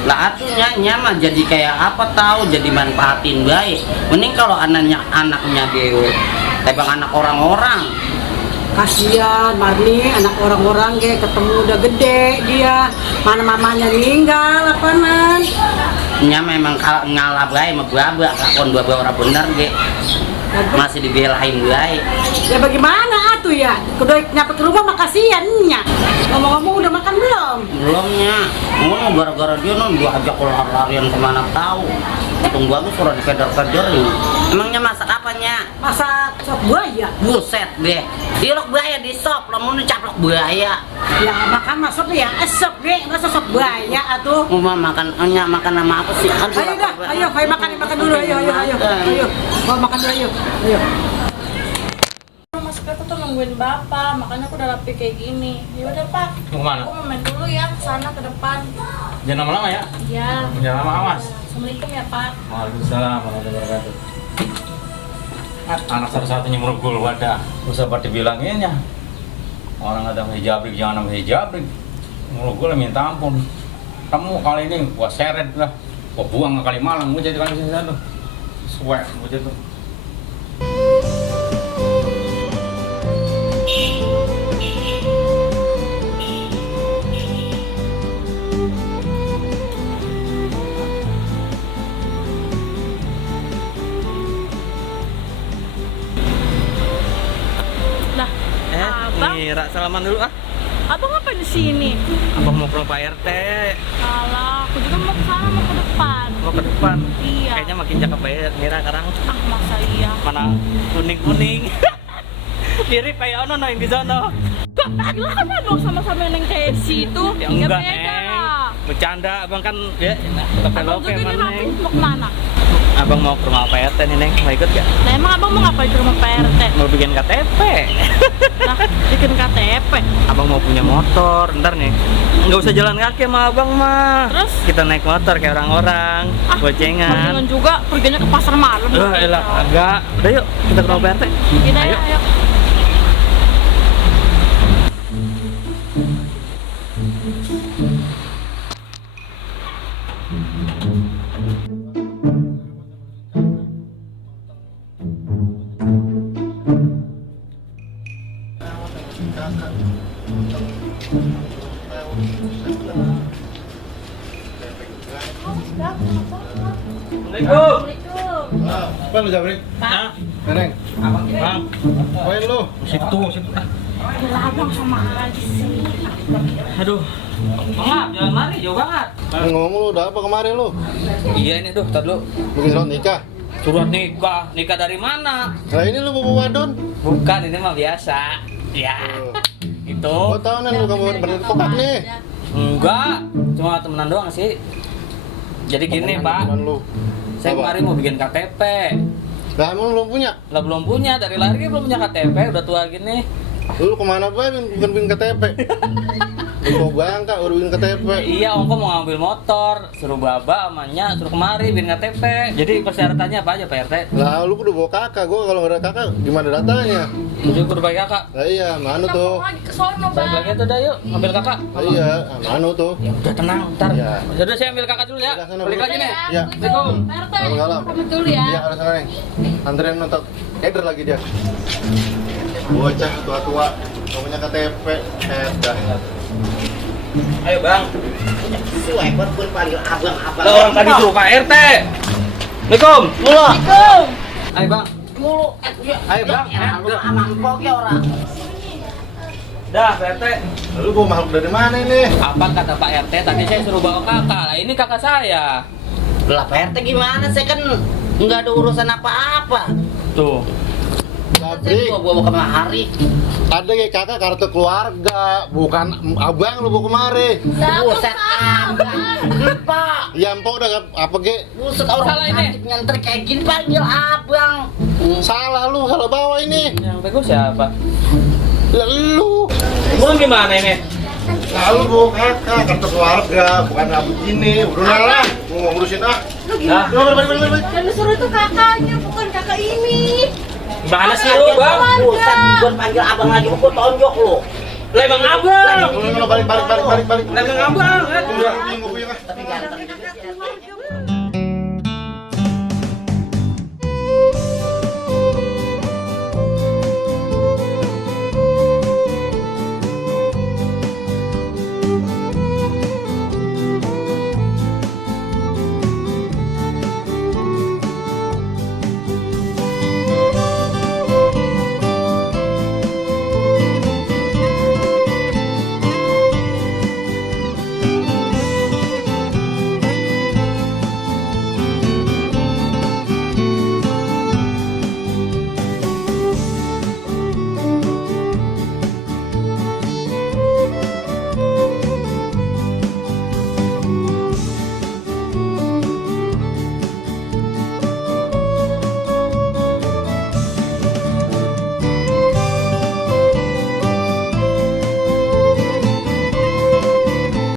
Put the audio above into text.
Lah atunya mah jadi kayak apa tahu, jadi manfaatin baik. Mending kalau anaknya dewe tebang anak orang-orang. Kasihan Marni, anak orang-orang ketemu udah gede dia, mana mamanya meninggal apaanan. Nya memang ngalah bae sama babak lakon babak orang bener masih dibelain bae. Ya bagaimana atuh ya? Kudu nyampe ke rumah makasihannya. Ngomong-ngomong udah makan belum? Belumnya, mau gara-gara dia gua ajak lari-larian kemana tahu. Tunggu aku suruh dipeder-pederin. Emangnya masak apanya? Masak sop buaya. Buset deh, dilok buaya di sop, lamun dicaplok buaya. Ya makan masuk ya, sop deh, masa sop buaya atuh. Mau makan sama apa sih? Ayo dah, ayo makan dulu, ayo. Mau makan dulu, ayo. Mas aku tuh nungguin bapak, makanya aku udah rapi kayak gini. Ya udah Pak, Mau kemana? aku mau main dulu ya, ke sana ke depan. Jangan lama-lama ya. Iya. Jangan lama awas. Assalamualaikum ya Pak. Waalaikumsalam warahmatullahi wabarakatuh. Anak satu-satunya merugul wadah. Usah pada bilangin ya. Orang ada hijabrik jangan nama hijabrik. Merugul minta ampun. Kamu kali ini gua seret lah. Gua buang ke Kalimalang, gua jadi kali sini satu. Suwe, gua jadi. Abang? Rak salaman dulu ah. Abang apa di sini? Abang mau ke rumah Pak RT. Alah, aku juga mau ke sana, mau ke depan. Mau ke depan. Iya. Kayaknya makin cakep ya Mira sekarang. Ah, masa iya? Mana kuning-kuning. Mirip kayak ono yang di sono. Gila kan dong sama-sama yang kayak situ. Ya enggak, beda Neng. lah. Bercanda abang kan ya Abang lope-lope juga mana, nih Neng. mau kemana? Abang mau ke rumah Pak RT nih, Neng. Mau ikut gak? Nah emang abang mau ngapain ke rumah Pak RT? Mau bikin KTP. Nah, bikin KTP. Abang mau punya motor, ntar nih. Nggak usah jalan kaki sama abang mah. Terus? Kita naik motor kayak orang-orang, Jangan gocengan. juga, perginya ke pasar malam. Elah, agak. Udah yuk, kita ke rumah Pak RT. Kita ya, ayo. Assalamualaikum. Apa lu Jabrik? Nah, Neneng. Bang, Poin lu. situ. Gila abang sama aja sih. Aduh, maaf, jalan mari jauh banget. Ngomong lu udah apa kemarin lu? Iya ini tuh, tar dulu. Bikin surat nikah. Surat nikah dari mana? Nah ini lu bawa wadon. Bukan, ini mah biasa. Ya, itu. Gua tahu nih lu kamu bener kokak nih. Enggak, cuma temenan doang sih. Jadi gini Pak, Temenan lu. saya Apa? kemarin mau bikin KTP. Lah emang lu belum punya? Lah belum punya, dari lari belum punya KTP, udah tua gini. Lu kemana bae bukan bikin KTP? Lu bangka udah bikin KTP. Iya, Ongko mau ngambil motor, suruh baba amanya, suruh kemari bikin KTP. Jadi persyaratannya apa aja Pak RT? Lah lu kudu bawa kakak, gua kalau nggak ada kakak gimana datanya? Jadi kudu pakai kakak. Lah iya, mana tuh? Lagi ke sono, Balik Bang. lagi tuh dah yuk, ambil kakak. Lah iya, mana tuh? Ya udah tenang, ntar. Iya. Udah saya ambil kakak dulu ya. Udah, sana Balik dulu. lagi nih. Iya. Assalamualaikum. Pak RT, Salam. pamit dulu ya. Iya, ada sana Neng. Anterin nonton. Eder lagi dia. Bocah tua-tua, nggak punya KTP. Dah. Ayo bang. Suwe pun panggil abang-abang. Lah orang tadi suruh Pak RT. Assalamualaikum. Assalamualaikum. Ayo bang. Mulu, Ayo, Bang. Lu sama empok ya orang. Dah Pak RT. Lu bawa makhluk dari mana ini? Apa kata Pak RT? Tadi saya suruh bawa kakak. Lah ini kakak saya. Lah Pak RT gimana? Saya kan nggak ada urusan apa-apa. Tuh. Jabrik, Saya bawa kemari. ada kayak kakak kartu keluarga, bukan abang lu bawa kemari. Buset abang. Pak. Ya empok udah apa ge? Buset Salah orang ini. cantik nyanter kayak gini panggil abang. Salah lu, salah bawa ini. Yang bego siapa? Lah lu. Lu gimana ini? Lalu bawa kakak kartu keluarga, bukan abu gini. Udah lah, mau ngurusin ah. Nah, Balik. Yang disuruh itu kakaknya, bukan kakak ini. gimana sih lu bang? Buset, gua panggil abang lagi gua tonjok lu. Lemang abang. Balik. Lemang abang. Tunggu, Tapi ganteng juga sih.